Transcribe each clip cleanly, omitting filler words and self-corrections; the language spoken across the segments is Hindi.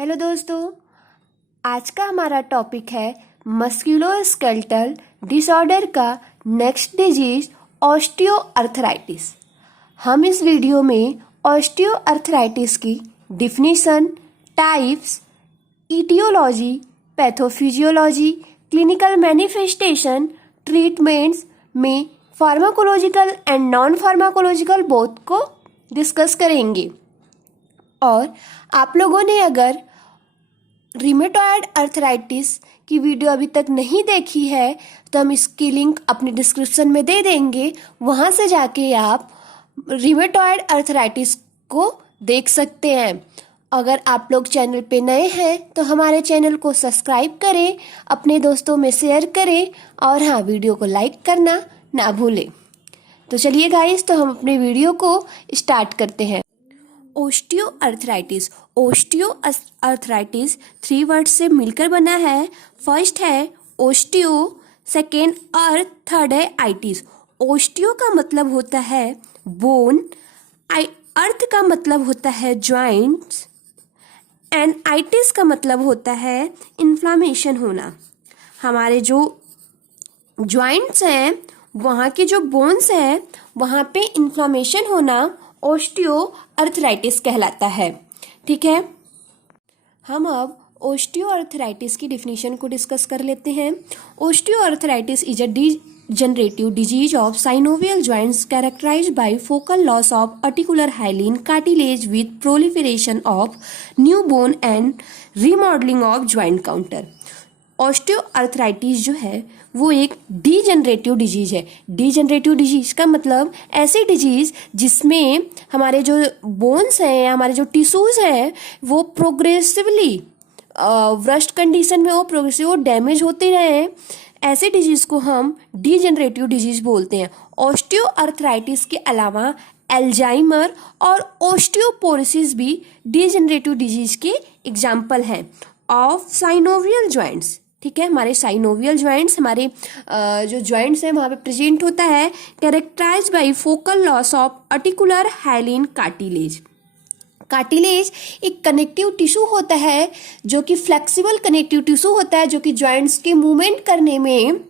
हेलो दोस्तों, आज का हमारा टॉपिक है मस्कुलोस्केलेटल डिसऑर्डर का नेक्स्ट डिजीज ऑस्टियोआर्थराइटिस। हम इस वीडियो में ऑस्टियोआर्थराइटिस की definition, types, aetiology, pathophysiology, clinical manifestation, treatments में pharmacological and non pharmacological both को डिस्कस करेंगे। और आप लोगों ने अगर रिमेटॉयड अर्थराइटिस की वीडियो अभी तक नहीं देखी है तो हम इसकी लिंक अपनी डिस्क्रिप्शन में दे देंगे, वहाँ से जाके आप रिमेटॉयड अर्थराइटिस को देख सकते हैं। अगर आप लोग चैनल पे नए हैं तो हमारे चैनल को सब्सक्राइब करें, अपने दोस्तों में शेयर करें और हाँ, वीडियो को लाइक करना ना भूलें। तो चलिए गाइस, तो हम अपने वीडियो को स्टार्ट करते हैं। ओस्टियोआर्थराइटिस। ओस्टियोआर्थराइटिस 3 वर्ड से मिलकर बना है। फर्स्ट है ओस्टियो, सेकेंड अर्थ, थर्ड है आइटिस। ओस्टियो का मतलब होता है बोन, अर्थ का मतलब होता है जॉइंट्स एंड आइटिस का मतलब होता है इन्फ्लामेशन होना। हमारे जो जॉइंट्स हैं, वहाँ के जो बोन्स हैं, वहाँ पे इन्फ्लामेशन होना ओस्टियोआर्थराइटिस कहलाता है। ठीक है, हम अब ओस्टियोआर्थराइटिस की डिफिनीशन को डिस्कस कर लेते हैं। Osteoarthritis is a degenerative disease of synovial joints characterized by focal loss of articular hyaline cartilage with proliferation of new bone and remodeling of joint counter। Osteoarthritis जो है वो एक डीजेनरेटिव डिजीज है। डीजेनरेटिव डिजीज का मतलब ऐसी डिजीज जिसमें हमारे जो बोन्स हैं या हमारे जो टिश्यूज हैं वो प्रोग्रेसिवली वर्स्ट कंडीशन में, वो प्रोग्रेसिव डैमेज होते रहे, ऐसे डिजीज को हम डीजेनरेटिव डिजीज बोलते हैं। ऑस्टियोआर्थराइटिस के अलावा एल्जाइमर और ओस्टियोपोरोसिस भी डीजेनरेटिव डिजीज के एग्जाम्पल हैं ऑफ साइनोवियल ज्वाइंट्स। ठीक है, हमारे साइनोवियल ज्वाइंट्स, हमारे जो ज्वाइंट्स हैं वहाँ पे प्रेजेंट होता है characterised by focal loss of articular hyaline cartilage. Cartilage एक कनेक्टिव टिश्यू होता है जो कि फ्लेक्सिबल कनेक्टिव टिश्यू होता है, जो कि ज्वाइंट्स के मूवमेंट करने में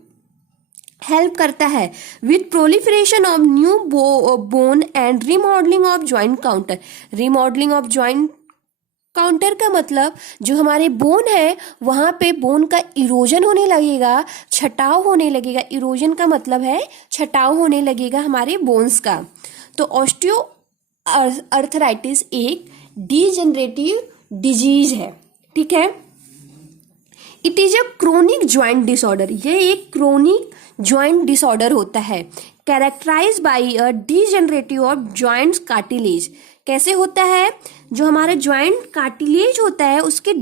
हेल्प करता है with proliferation of new bone and remodelling of joint counter. Remodelling of joint counter का मतलब जो हमारे बोन है वहाँ पे बोन का इरोजन होने लगेगा, छटाव होने लगेगा। इरोजन का मतलब है छटाव होने लगेगा हमारे बोन्स का। तो ऑस्टियोआर्थराइटिस एक डीजेनरेटिव डिजीज है। ठीक है, it is a chronic joint disorder. यह एक क्रोनिक ज्वाइंट डिसऑर्डर होता है characterised by a degenerative of joints cartilage. कैसे होता है? जो हमारा ज्वाइंट कार्टिलेज होता है उसके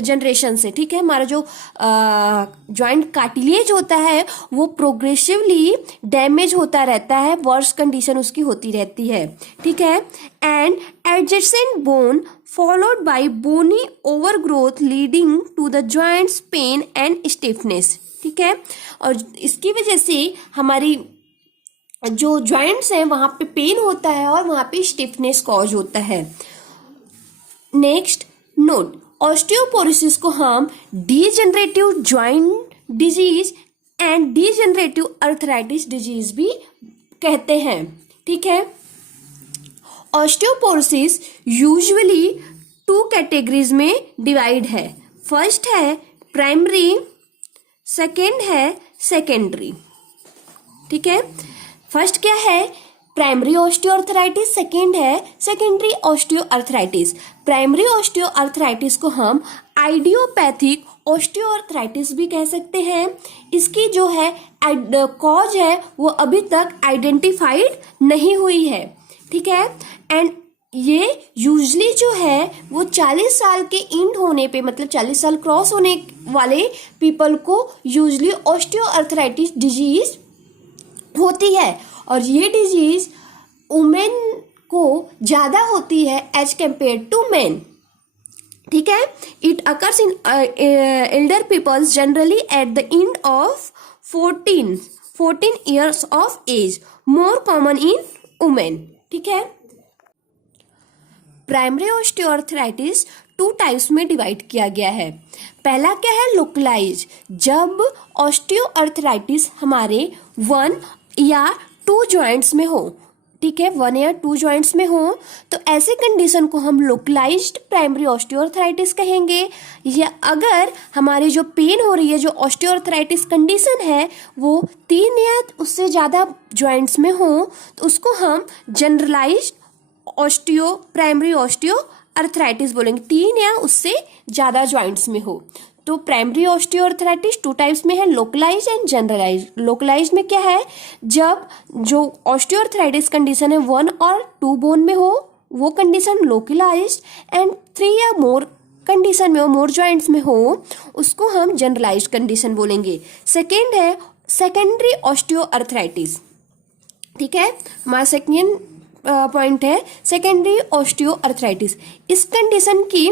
जनरेशन से। ठीक है, हमारा जो ज्वाइंट कार्टिलेज होता है वो प्रोग्रेसिवली डैमेज होता रहता है, वर्स कंडीशन उसकी होती रहती है। ठीक है, and adjacent bone followed by bony overgrowth leading to the joints pain and stiffness. ठीक है, और इसकी वजह से हमारी जो ज्वाइंट्स हैं वहां पे पेन होता है और वहां पे स्टिफनेस कॉज होता है। नेक्स्ट नोट, ऑस्टियोपोरोसिस को हम degenerative joint disease and degenerative arthritis disease भी कहते हैं। ठीक है, ऑस्टियोपोरोसिस यूजुअली 2 कैटेगरीज में डिवाइड है। फर्स्ट है प्राइमरी, सेकेंड है सेकेंडरी। ठीक है, फर्स्ट क्या है? प्राइमरी ऑस्टियोआर्थराइटिस, सेकेंड है सेकेंडरी ऑस्टियोआर्थराइटिस। प्राइमरी ऑस्टियोआर्थराइटिस को हम आइडियोपैथिक ऑस्टियोआर्थराइटिस भी कह सकते हैं। इसकी जो है कॉज है वो अभी तक आइडेंटिफाइड नहीं हुई है। ठीक है, एंड ये यूजली जो है वो 40 साल के इंड होने पे, मतलब 40 साल क्रॉस होने वाले पीपल को यूजली ऑस्टियोआर्थराइटिस डिजीज होती है। और ये डिजीज वुमेन को ज्यादा होती है एज कम्पेयर टू मेन। ठीक है, it occurs in elder peoples generally at the end of 14 years of age, more common in women. ठीक है, Primary osteoarthritis टू टाइप्स में डिवाइड किया गया है। पहला क्या है, लोकलाइज, जब ऑस्टियोआर्थराइटिस हमारे 1 या 2 जॉइंट्स में हो, ठीक है, 1 या 2 जॉइंट्स में हो, तो ऐसे कंडीशन को हम लोकलाइज्ड प्राइमरी ऑस्टियोआर्थराइटिस कहेंगे। या अगर हमारी जो पेन हो रही है, जो ऑस्टियोआर्थराइटिस कंडीशन है, वो 3 या उससे ज़्यादा जॉइंट्स में हो, तो उसको हम जनरलाइज्ड प्राइमरी ऑस्टियोआर्थराइटिस बोलेंगे, 3 या उससे ज़्यादा जॉइंट्स में हो। तो प्राइमरी ऑस्टियोआर्थराइटिस 2 टाइप्स में है, लोकलाइज एंड जनरलाइज। लोकलाइज में क्या है, जब जो ऑस्टियोआर्थराइटिस कंडीशन है 1 और 2 बोन में हो, वो कंडीशन लोकलाइज, एंड 3 या मोर कंडीशन में हो, मोर जॉइंट्स में हो, उसको हम जनरलाइज कंडीशन बोलेंगे। सेकेंड है सेकेंडरी ऑस्टियोआर्थराइटिस, ठीक है, हमारा सेकेंड पॉइंट है सेकेंडरी ऑस्टियोआर्थराइटिस। इस कंडीशन की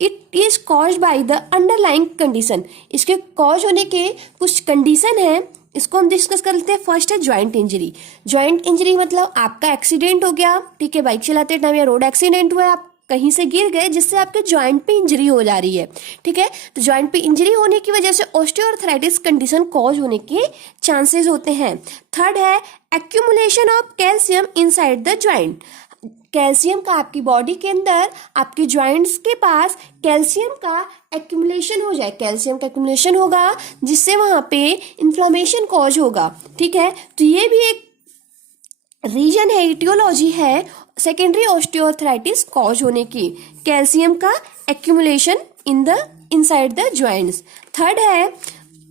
it is caused by the underlying condition, इसके कॉज होने के कुछ कंडीशन है, इसको हम डिस्कस कर लेते हैं। फर्स्ट है ज्वाइंट इंजरी। ज्वाइंट इंजरी मतलब आपका एक्सीडेंट हो गया, ठीक है, बाइक चलाते टाइम या रोड एक्सीडेंट हुआ, आप कहीं से गिर गए जिससे आपके ज्वाइंट पे इंजरी हो जा रही है, ठीक है, तो ज्वाइंट पे इंजरी होने की वजह से ऑस्टियोआर्थराइटिस कंडीशन कॉज होने के चांसेस होते हैं। थर्ड है accumulation of calcium inside the joint. Calcium का आपकी बॉडी के अंदर, आपके ज्वाइंट्स के पास कैल्शियम का एक्यूमुलेशन हो जाए, कैल्शियम का एक्यूमुलेशन होगा जिससे वहां पे इन्फ्लेमेशन कॉज होगा, ठीक है, तो ये भी एक रीजन है, इटियोलॉजी है सेकेंडरी ऑस्टियोआर्थराइटिस कॉज होने की, कैल्शियम का accumulation inside the joints. Third है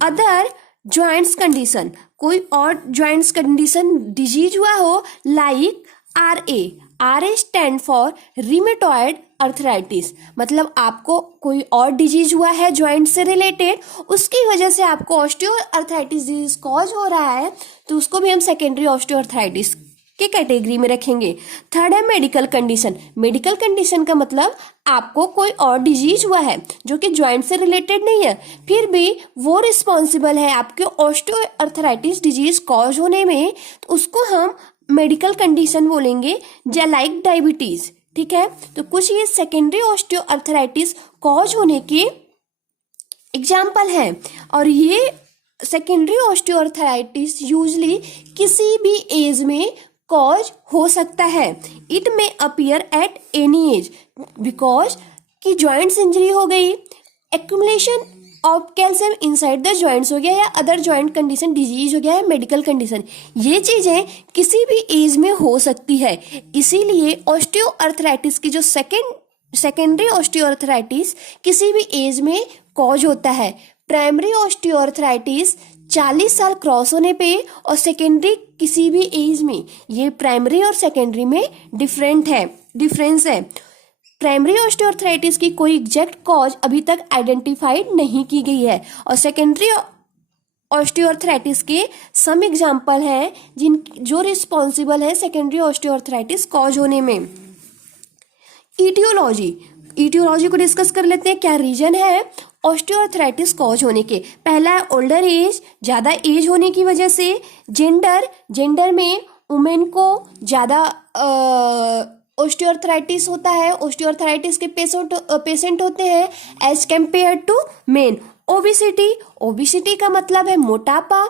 अदर ज्वाइंट्स कंडीशन, कोई और ज्वाइंट्स कंडीशन डिजीज हुआ हो, like RA stand for rheumatoid arthritis, मतलब आपको कोई और डिजीज हुआ है ज्वाइंट से रिलेटेड, उसकी वजह से आपको ऑस्टियोआर्थराइटिस डिजीज कॉज हो रहा है, तो उसको भी हम सेकेंडरी ऑस्टियोआर्थराइटिस के कैटेगरी में रखेंगे। थर्ड है मेडिकल कंडीशन। मेडिकल कंडीशन का मतलब आपको कोई और डिजीज हुआ है जो कि ज्वाइंट से रिलेटेड नहीं है, फिर भी वो रिस्पॉन्सिबल है आपके ऑस्टियोआर्थराइटिस डिजीज कॉज होने में, तो उसको हम मेडिकल कंडीशन बोलेंगे, लाइक डायबिटीज, ठीक है, तो कुछ ये सेकेंडरी ऑस्टियोआर्थराइटिस कॉज होने के एग्जाम्पल हैं। और ये सेकेंडरी ऑस्टियोआर्थराइटिस यूजली किसी भी एज में कॉज हो सकता है। इट में appear at any as, because कि जॉइंट्स इंजरी हो गई, accumulation of calcium inside the joints हो गया, या अदर जॉइंट कंडीशन डिजीज हो गया, है मेडिकल कंडीशन, ये चीजें किसी भी एज में हो सकती है। इसीलिए ऑस्टियोआर्थराइटिस की जो सेकेंडरी ऑस्टियोआर्थराइटिस किसी भी एज में कॉज होता है। प्राइमरी ऑस्टियोआर्थराइटिस 40 साल क्रॉस होने पे, और सेकेंडरी किसी भी एज में, ये प्राइमरी और सेकेंडरी में डिफरेंस है। प्राइमरी ऑस्टियोआर्थराइटिस की कोई एग्जैक्ट कॉज अभी तक आइडेंटिफाइड नहीं की गई है, और सेकेंडरी ऑस्टियोआर्थराइटिस के सम एग्जाम्पल हैं जो रिस्पॉन्सिबल है सेकेंडरी ऑस्टियोआर्थराइटिस कॉज होने में। ईटियोलॉजी को डिस्कस कर लेते हैं, क्या रीजन है ऑस्टियोआर्थराइटिस कॉज होने के। पहला है ओल्डर एज, ज्यादा एज होने की वजह से। जेंडर में वुमेन को ज्यादा ऑस्टियोआर्थराइटिस होता है, ऑस्टियोआर्थराइटिस के पेशेंट होते हैं as compare to men. Obesity का मतलब है मोटापा।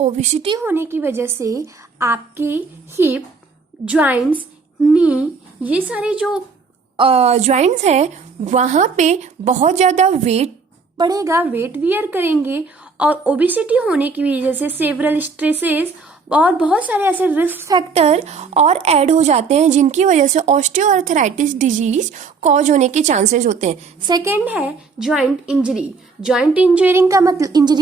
ओबिसिटी होने की वजह से आपकी हिप, ज्वाइंट्स, नी, ये सारी जो ज्वाइंट्स हैं वहाँ पे बहुत ज़्यादा वेट बढ़ेगा, वेट वियर करेंगे, और ओबिसिटी होने की वजह से सेवरल स्ट्रेसेस और बहुत सारे ऐसे रिस्क फैक्टर और ऐड हो जाते हैं जिनकी वजह से ऑस्टियोआर्थराइटिस डिजीज कॉज होने के चांसेस होते हैं। सेकंड है जॉइंट इंजरी। जॉइंट इंजरी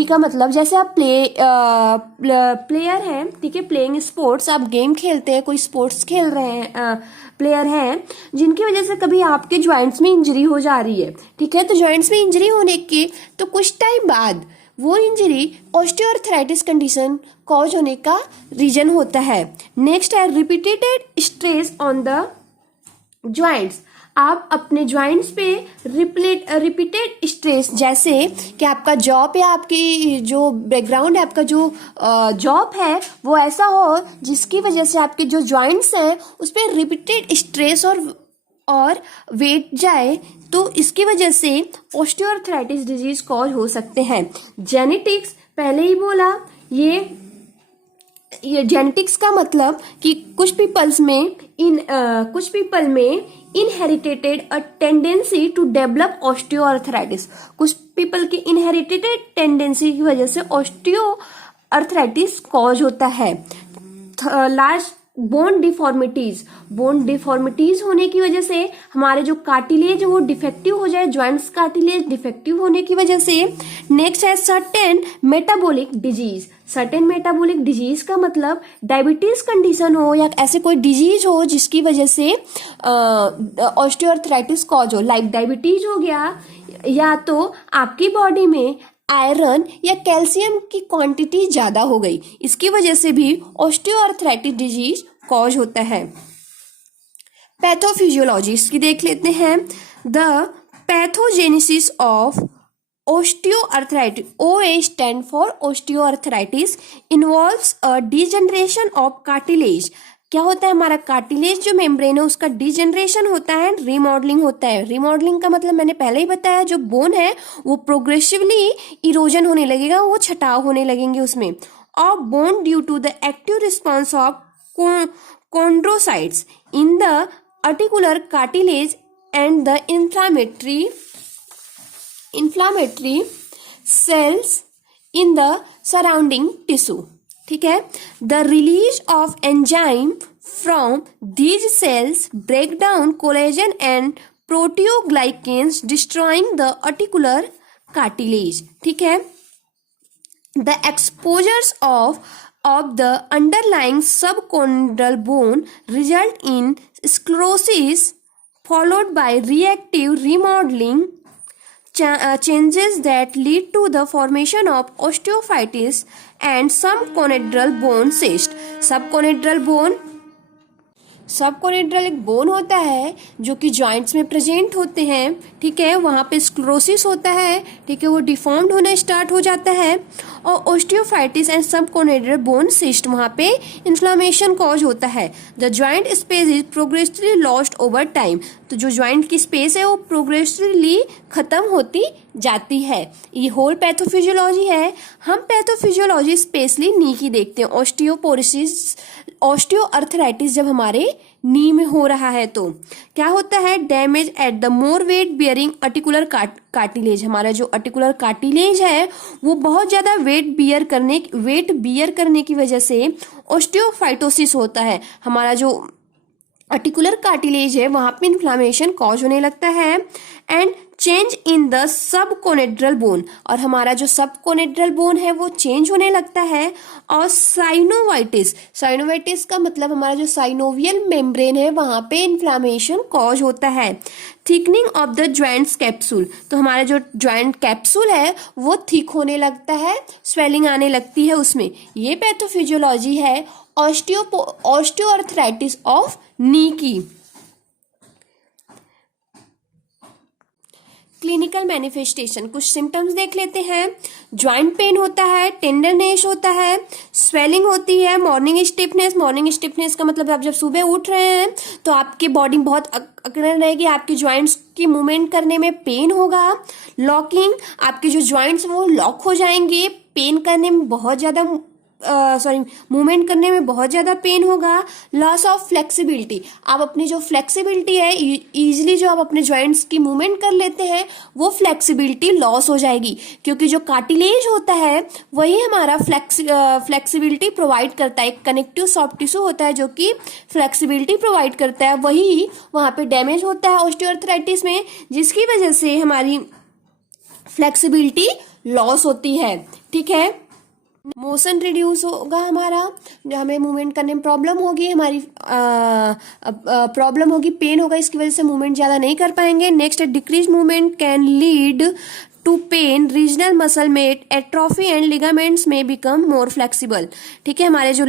का मतलब जैसे आप प्लेयर हैं, ठीक है, प्लेइंग स्पोर्ट्स, आप गेम खेलते हैं, कोई स्पोर्ट्स खेल रहे हैं, प्लेयर हैं जिनकी वजह से कभी आपके ज्वाइंट्स में इंजरी हो जा रही है, ठीक है, तो ज्वाइंट्स में इंजरी होने के तो कुछ टाइम बाद वो इंजरी ऑस्टियोआर्थराइटिस कंडीशन कॉज होने का रीजन होता है। नेक्स्ट है repeated stress on the joints. आप अपने ज्वाइंट्स पे रिपीटेड स्ट्रेस, जैसे कि आपका जॉब या आपकी जो बैकग्राउंड है, आपका जो जॉब है वो ऐसा हो जिसकी वजह से आपके जो ज्वाइंट्स हैं उस पर रिपीटेड स्ट्रेस और और वेट जाए तो इसकी वजह से ऑस्टियोआर्थराइटिस डिजीज कॉज हो सकते हैं। जेनेटिक्स पहले ही बोला, ये जेनेटिक्स का मतलब कि कुछ पीपल में inherited a tendency to develop osteoarthritis. कुछ पीपल की इनहेरिटेड टेंडेंसी की वजह से ऑस्टियोआर्थराइटिस कॉज होता है। लास्ट बोन डिफॉर्मिटीज होने की वजह से हमारे जो कार्टिलेज वो डिफेक्टिव हो जाए, ज्वाइंट्स कार्टिलेज डिफेक्टिव होने की वजह से। नेक्स्ट है सर्टेन मेटाबॉलिक डिजीज का मतलब डायबिटीज कंडीशन हो या ऐसे कोई डिजीज हो जिसकी वजह से ऑस्टियोआर्थराइटिस कॉज हो, लाइक डायबिटीज हो गया, या तो आपकी बॉडी में आयरन या कैल्शियम की क्वांटिटी ज्यादा हो गई, इसकी वजह से भी ऑस्टियोआर्थराइटिस डिजीज कॉज होता है। पैथोफिजियोलॉजी इसकी देख लेते हैं। The pathogenesis of osteoarthritis, OA stand for osteoarthritis, involves a degeneration of cartilage। क्या होता है, हमारा कार्टिलेज जो मेम्ब्रेन है उसका डिजेनरेशन होता है, रिमॉडलिंग होता है। रिमॉडलिंग का मतलब मैंने पहले ही बताया, जो बोन है वो प्रोग्रेसिवली इरोजन होने लगेगा, वो छटाव होने लगेंगे उसमें। Of bone due to the active response of chondrocytes in the articular cartilage and the inflammatory cells in the surrounding tissue। ठीक है, the release of enzyme from these cells break down collagen and proteoglycans destroying the articular cartilage। ठीक है, the exposures of the underlying subchondral bone result in sclerosis followed by reactive remodeling changes that lead to the formation of osteophytes and subchondral bone cyst। सबकोनेड्रल एक बोन होता है जो कि जॉइंट्स में प्रेजेंट होते हैं। ठीक है, वहाँ पे स्क्लेरोसिस होता है। ठीक है, वो डिफॉर्म्ड होना स्टार्ट हो जाता है और ओस्टियोफाइटिस एंड सबकोनेड्रल बोन सिस्ट, वहाँ पे इन्फ्लामेशन कॉज होता है। The joint space is progressively lost over time. तो जो जॉइंट की स्पेस है वो प्रोग्रेसिवली खत्म होती जाती है। ये होल पैथोफिजियोलॉजी है। हम पैथोफिजियोलॉजी स्पेशली नी की देखते हैं। ऑस्टियोआर्थराइटिस जब हमारे नी में हो रहा है तो क्या होता है, damage at the more weight bearing articular cartilage. हमारा जो आर्टिकुलर कार्टिलेज है वो बहुत ज्यादा वेट बियर करने की वजह से ऑस्टियोफाइटोसिस होता है। हमारा जो आर्टिकुलर कार्टिलेज है वहां पे इन्फ्लामेशन कॉज होने लगता है। And change in the subchondral bone, और हमारा जो सबकोनेड्रल बोन है वो चेंज होने लगता है। और साइनोवाइटिस का मतलब हमारा जो साइनोवियल मेम्ब्रेन है वहां पे इन्फ्लामेशन कॉज होता है। Thickening of the joints capsule, तो हमारा जो ज्वाइंट कैप्सूल है वो थिक होने लगता है, स्वेलिंग आने लगती है उसमें। ये पैथोफिजियोलॉजी है ऑस्टियोआर्थराइटिस ऑफ नी की। क्लिनिकल मैनिफेस्टेशन, कुछ सिम्टम्स देख लेते हैं। ज्वाइंट पेन होता है, टेंडरनेस होता है, स्वेलिंग होती है, मॉर्निंग स्टिफनेस का मतलब आप जब सुबह उठ रहे हैं तो आपकी बॉडी बहुत अकड़न रहेगी, आपकी ज्वाइंट्स की मूवमेंट करने में पेन होगा। लॉकिंग, आपके जो ज्वाइंट्स वो लॉक हो जाएंगे, पेन करने में बहुत ज्यादा मूवमेंट करने में बहुत ज्यादा पेन होगा। लॉस ऑफ फ्लेक्सिबिलिटी, आप अपनी जो फ्लेक्सिबिलिटी है इजीली जो आप अपने ज्वाइंट्स की मूवमेंट कर लेते हैं वो फ्लेक्सिबिलिटी लॉस हो जाएगी, क्योंकि जो कार्टिलेज होता है वही हमारा फ्लेक्सिबिलिटी प्रोवाइड करता है। एक कनेक्टिव सॉफ्ट टिश्यू होता है जो कि फ्लेक्सिबिलिटी प्रोवाइड करता है, वही वहां पे डैमेज होता है ऑस्टियोआर्थराइटिस में, जिसकी वजह से हमारी फ्लेक्सिबिलिटी लॉस होती है। ठीक है, मोशन रिड्यूस होगा हमारा, हमें मूवमेंट करने में प्रॉब्लम होगी, हमारी प्रॉब्लम होगी, पेन होगा, इसकी वजह से मूवमेंट ज्यादा नहीं कर पाएंगे। नेक्स्ट है decrease movement can lead to pain, regional muscle mate atrophy and ligaments में बिकम मोर फ्लेक्सिबल। ठीक है, हमारे जो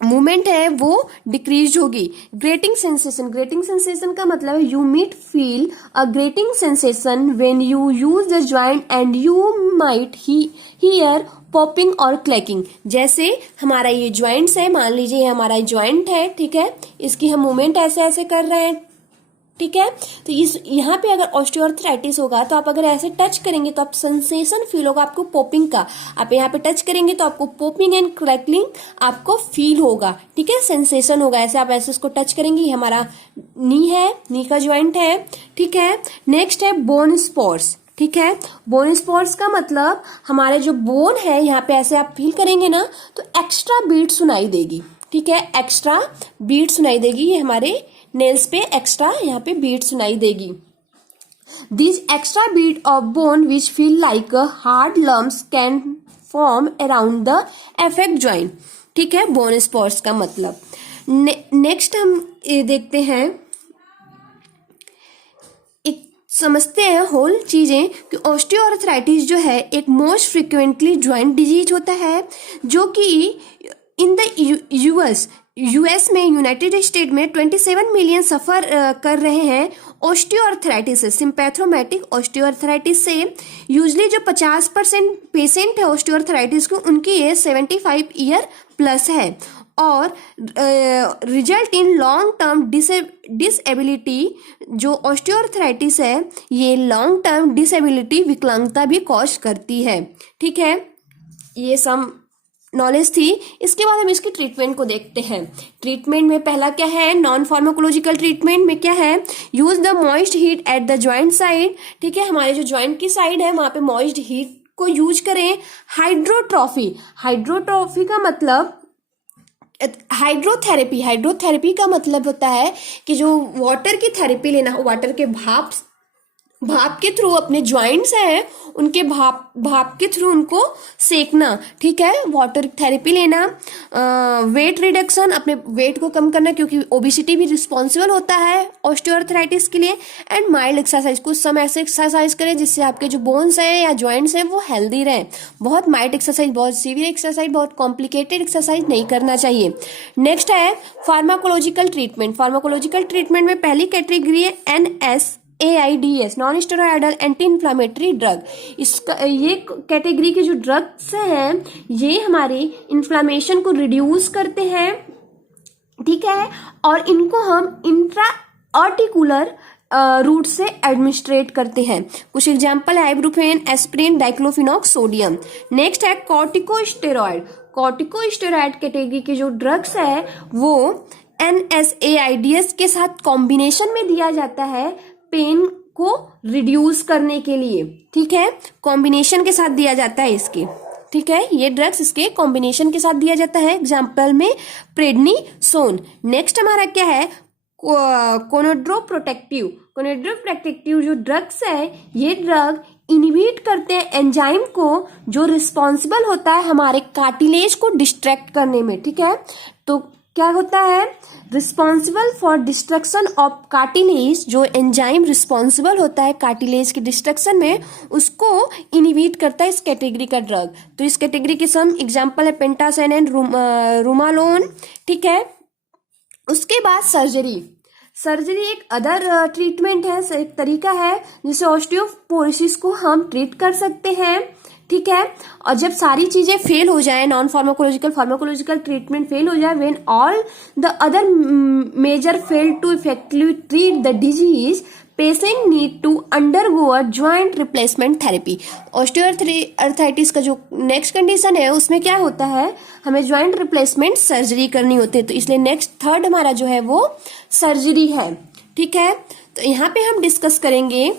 मूवमेंट है वो डिक्रीज होगी। ग्रेटिंग सेंसेशन का मतलब है you meet feel a grating sensation when you use the joint and you might hear popping और क्लैकिंग। जैसे हमारा ये ज्वाइंट्स है, मान लीजिए ये हमारा ज्वाइंट है, ठीक है, इसकी हम मूवमेंट ऐसे ऐसे कर रहे हैं, ठीक है। तो इस यहाँ पे अगर ऑस्टियोआर्थराइटिस होगा तो आप अगर ऐसे टच करेंगे तो आप सेंसेशन फील होगा आपको पोपिंग का। आप यहाँ पे टच करेंगे तो आपको पोपिंग एंड क्रैकलिंग आपको फील होगा, ठीक है, सेंसेशन होगा। ऐसे आप ऐसे उसको टच करेंगे, ये हमारा नी है, नी का ज्वाइंट है, ठीक है। नेक्स्ट है बोन स्पॉट्स, ठीक है। बोन स्पॉट्स का मतलब हमारे जो बोन है यहाँ पे ऐसे आप फील करेंगे ना तो एक्स्ट्रा बीट सुनाई देगी, ठीक है, एक्स्ट्रा बीट सुनाई देगी। ये हमारे नेल्स पे एक्स्ट्रा यहाँ पे बीट सुनाई देगी। This extra beat of bone which feel like hard lumps can form around the affect joint, ठीक है, बोन स्पॉट्स का मतलब। नेक्स्ट हम देखते हैं, एक समझते हैं होल चीजें कि ऑस्टियोआर्थराइटिस जो है एक मोस्ट फ्रिक्वेंटली ज्वाइंट डिजीज होता है जो कि इन द यूएस में, यूनाइटेड स्टेट में 27 मिलियन सफर कर रहे हैं ऑस्टियोआर्थराइटिस से, सिंपैथोमैटिक ऑस्टियोआर्थराइटिस से। यूजली जो 50% पेशेंट है ऑस्टियोआर्थराइटिस को, उनकी एज 75 ईयर प्लस है और result in long term disability. जो ऑस्टियोआर्थराइटिस है ये लॉन्ग टर्म डिसेबिलिटी, विकलांगता भी कॉज करती है, ठीक है। ये सम नॉलेज थी। इसके बाद हम इसकी ट्रीटमेंट को देखते हैं। ट्रीटमेंट में पहला क्या है, नॉन फार्माकोलॉजिकल ट्रीटमेंट में क्या है, use the moist heat at the joint side, ठीक है, हमारे जो ज्वाइंट की साइड है वहां पे मॉइस्ट हीट को यूज करें। हाइड्रोट्रॉफी, हाइड्रोट्रॉफी का मतलब हाइड्रोथेरेपी का मतलब होता है कि जो वाटर की थेरेपी लेना, वाटर के भाप के थ्रू अपने ज्वाइंट्स हैं उनके भाप के थ्रू उनको सेकना, ठीक है, वाटर थेरेपी लेना। वेट रिडक्शन, अपने वेट को कम करना क्योंकि ओबिसिटी भी रिस्पॉन्सिबल होता है ऑस्टियोआर्थराइटिस के लिए। एंड माइल्ड एक्सरसाइज, कुछ समय ऐसे एक्सरसाइज करें जिससे आपके जो बोन्स हैं या ज्वाइंट्स हैं वो हेल्दी रहें। बहुत माइल्ड एक्सरसाइज, बहुत सीवियर एक्सरसाइज, बहुत कॉम्प्लिकेटेड एक्सरसाइज नहीं करना चाहिए। नेक्स्ट है फार्माकोलॉजिकल ट्रीटमेंट। फार्माकोलॉजिकल ट्रीटमेंट में पहली कैटेगरी है NSAIDs, non steroidal anti inflammatory drug. इसका ये कैटेगरी के जो ड्रग्स हैं ये हमारी इन्फ्लामेशन को रिड्यूस करते हैं, ठीक है, और इनको हम इंट्रा आर्टिकुलर रूट से एडमिनिस्ट्रेट करते हैं। कुछ एग्जाम्पल है आइबुप्रोफेन, एस्पिरिन, डाइक्लोफिनॉक सोडियम। नेक्स्ट है कॉर्टिकोस्टेरॉइड। कॉर्टिकोस्टेरॉइड कैटेगरी के जो ड्रग्स है वो NSAIDs के साथ कॉम्बिनेशन में दिया जाता है पेन को रिड्यूस करने के लिए, ठीक है, कॉम्बिनेशन के साथ दिया जाता है इसके, ठीक है, ये ड्रग्स इसके कॉम्बिनेशन के साथ दिया जाता है। एग्जाम्पल में प्रेडनिसोन। नेक्स्ट हमारा क्या है, कोनोड्रोप्रोटेक्टिव। कोनोड्रोप्रोटेक्टिव जो ड्रग्स है ये ड्रग इनहिबिट करते हैं एंजाइम को जो रिस्पॉन्सिबल होता है हमारे कार्टिलेज को डिस्ट्रैक्ट करने में, ठीक है। तो क्या होता है, responsible for destruction of cartilage, जो एंजाइम रिस्पॉन्सिबल होता है कार्टिलेज के डिस्ट्रक्शन में उसको इनहिबिट करता है इस कैटेगरी का ड्रग। तो इस कैटेगरी के सम एग्जाम्पल है पेंटासाइन एंड रूमालोन, ठीक है। उसके बाद सर्जरी। सर्जरी एक अदर ट्रीटमेंट है, एक तरीका है जिससे ऑस्टियोपोरोसिस को हम ट्रीट कर सकते हैं, ठीक है। और जब सारी चीजें फेल हो जाए, नॉन फार्माकोलॉजिकल ट्रीटमेंट फेल हो जाए, when all the other measure fail to effectively treat the disease, patient need to undergo a joint replacement therapy. Osteoarthritis का जो नेक्स्ट कंडीशन है उसमें क्या होता है, हमें ज्वाइंट रिप्लेसमेंट सर्जरी करनी होती है। तो इसलिए नेक्स्ट थर्ड हमारा जो है वो सर्जरी है, ठीक है। तो यहाँ पे हम डिस्कस करेंगे,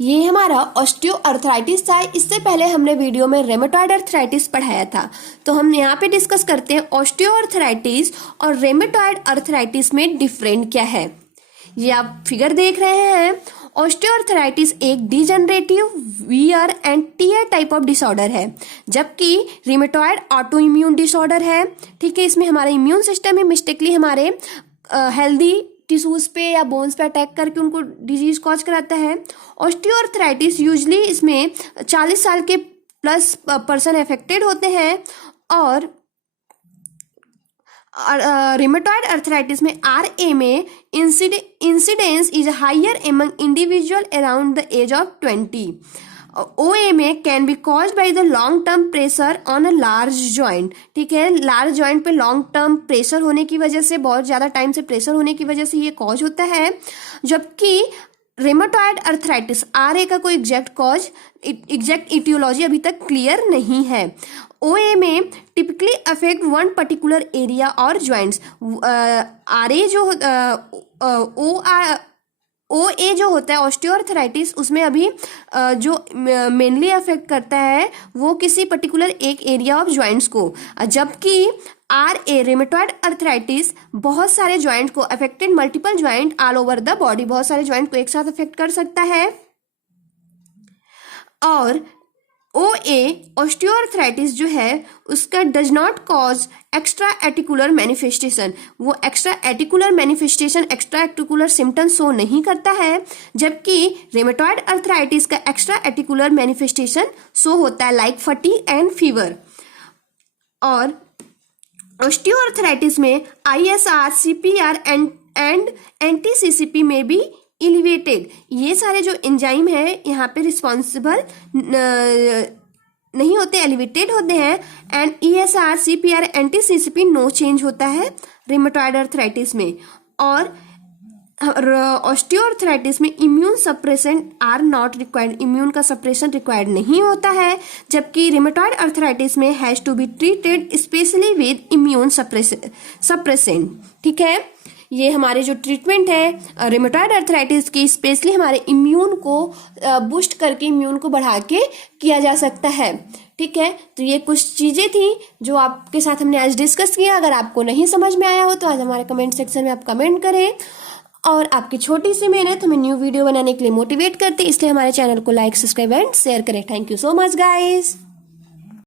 ये हमारा ऑस्टियोआर्थराइटिस था। इससे पहले हमने वीडियो में रेमेटॉइड अर्थराइटिस पढ़ाया था। तो हम यहाँ पे डिस्कस करते हैं ऑस्टियोआर्थराइटिस और रेमेटॉइड अर्थराइटिस में डिफरेंट क्या है। ये आप फिगर देख रहे हैं। ऑस्टियोआर्थराइटिस एक degenerative wear and tear type of disorder है, जबकि रिमेटॉइड ऑटो इम्यून डिसऑर्डर है, ठीक है। इसमें हमारा इम्यून सिस्टम ही मिस्टेकली हमारे हेल्दी टिश्यूज पे या बोन्स पे अटैक करके उनको डिजीज कॉज कराता है। ऑस्टियोआर्थराइटिस यूजली इसमें 40 साल के प्लस पर्सन अफेक्टेड होते हैं और रिमेटॉइड अर्थराइटिस में RA में incidence is higher among individual around the age of 20। OMA can be caused by the long term pressure on a large joint, ठीक है, लार्ज जॉइंट पे लॉन्ग टर्म प्रेशर होने की वजह से, बहुत ज़्यादा टाइम से प्रेशर होने की वजह से ये कॉज होता है। जबकि रेमेटॉइड अर्थराइटिस, RA का कोई एग्जैक्ट इटियोलॉजी अभी तक क्लियर नहीं है। OMA typically affect one particular area और ज्वाइंट्स। RA जो OA जो होता है ऑस्टियोआर्थराइटिस, उसमें अभी जो मेनली अफेक्ट करता है वो किसी पर्टिकुलर एक एरिया ऑफ ज्वाइंट्स को, जबकि RA रेमेटॉइड अर्थराइटिस बहुत सारे ज्वाइंट को affected, multiple joint all over the body, बहुत सारे ज्वाइंट को एक साथ अफेक्ट कर सकता है। और OA ऑस्टियोआर्थराइटिस जो है उसका does not cause extra articular manifestation, वो extra articular manifestation, extra articular symptoms show नहीं करता है, जबकि रेमेटॉइड अर्थराइटिस का एक्स्ट्रा एटिकुलर मैनिफेस्टेशन शो होता है लाइक फटीग एंड फीवर। और ऑस्टियोआर्थराइटिस में ISR, CPR एंड एंटी-CCP में भी एलिवेटेड, ये सारे जो एंजाइम है यहाँ पे रिस्पॉन्सिबल नहीं होते, एलिवेटेड होते हैं। एंड ESR, CPR, एंटी-CCP नो चेंज होता है रेमेटॉइड अर्थराइटिस में। और ऑस्टियोआर्थराइटिस में immune suppressant are not required, immune का सप्रेशन रिक्वायर्ड नहीं होता है, जबकि रेमेटॉइड अर्थराइटिस में has to be treated specially with immune suppressant, ठीक है। ये हमारे जो ट्रीटमेंट है रेमेटॉइड अर्थराइटिस की, स्पेशली हमारे इम्यून को बूस्ट करके, इम्यून को बढ़ा के किया जा सकता है, ठीक है। तो ये कुछ चीज़ें थी जो आपके साथ हमने आज डिस्कस किया। अगर आपको नहीं समझ में आया हो तो आज हमारे कमेंट सेक्शन में आप कमेंट करें, और आपकी छोटी सी मेहनत हमें न्यू वीडियो बनाने के लिए मोटिवेट करती है, इसलिए हमारे चैनल को लाइक, सब्सक्राइब एंड शेयर करें। Thank you so much guys.